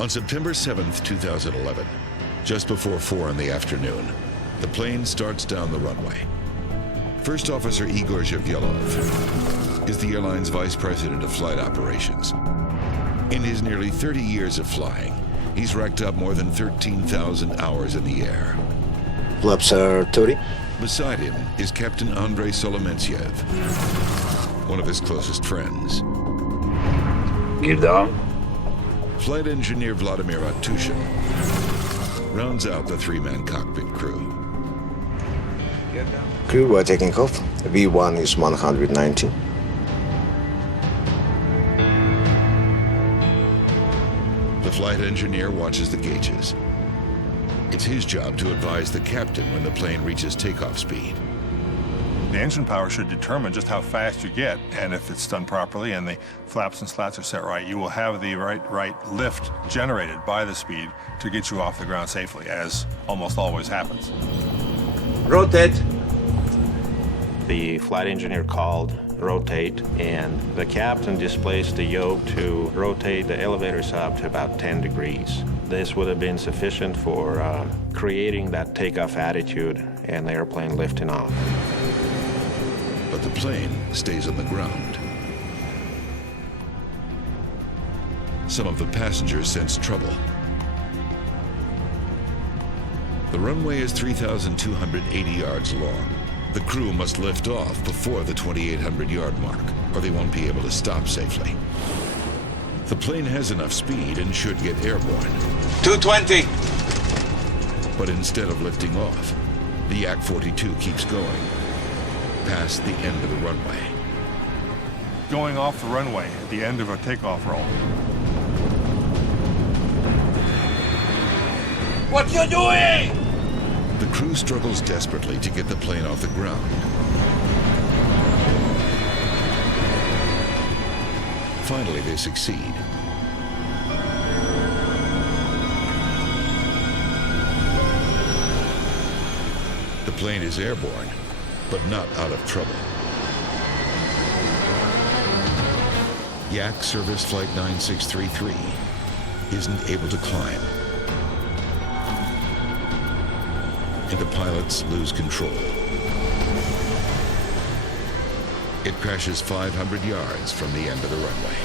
On September 7th, 2011, just before 4 in the afternoon, the plane starts down the runway. First Officer Igor Zhevyelov is the airline's vice president of flight operations. In his nearly 30 years of flying, he's racked up more than 13,000 hours in the air. Flaps are 30. Beside him is Captain Andrei Solomentsev, one of his closest friends. Gear down. Flight engineer Vladimir Atushin rounds out the three-man cockpit crew. Crew are taking off. V1 is 190. The flight engineer watches the gauges. It's his job to advise the captain when the plane reaches takeoff speed. The engine power should determine just how fast you get, and if it's done properly and the flaps and slats are set right, you will have the right lift generated by the speed to get you off the ground safely, as almost always happens. Rotate. The flight engineer called rotate, and the captain displaced the yoke to rotate the elevators up to about 10 degrees. This would have been sufficient for creating that takeoff attitude and the airplane lifting off. But the plane stays on the ground. Some of the passengers sense trouble. The runway is 3,280 yards long. The crew must lift off before the 2,800-yard mark, or they won't be able to stop safely. The plane has enough speed and should get airborne. 220. But instead of lifting off, the Yak-42 keeps going, past the end of the runway. Going off the runway at the end of a takeoff roll. What you doing? The crew struggles desperately to get the plane off the ground. Finally, they succeed. The plane is airborne, but not out of trouble. Yak-Service Flight 9633 isn't able to climb, and the pilots lose control. It crashes 500 yards from the end of the runway.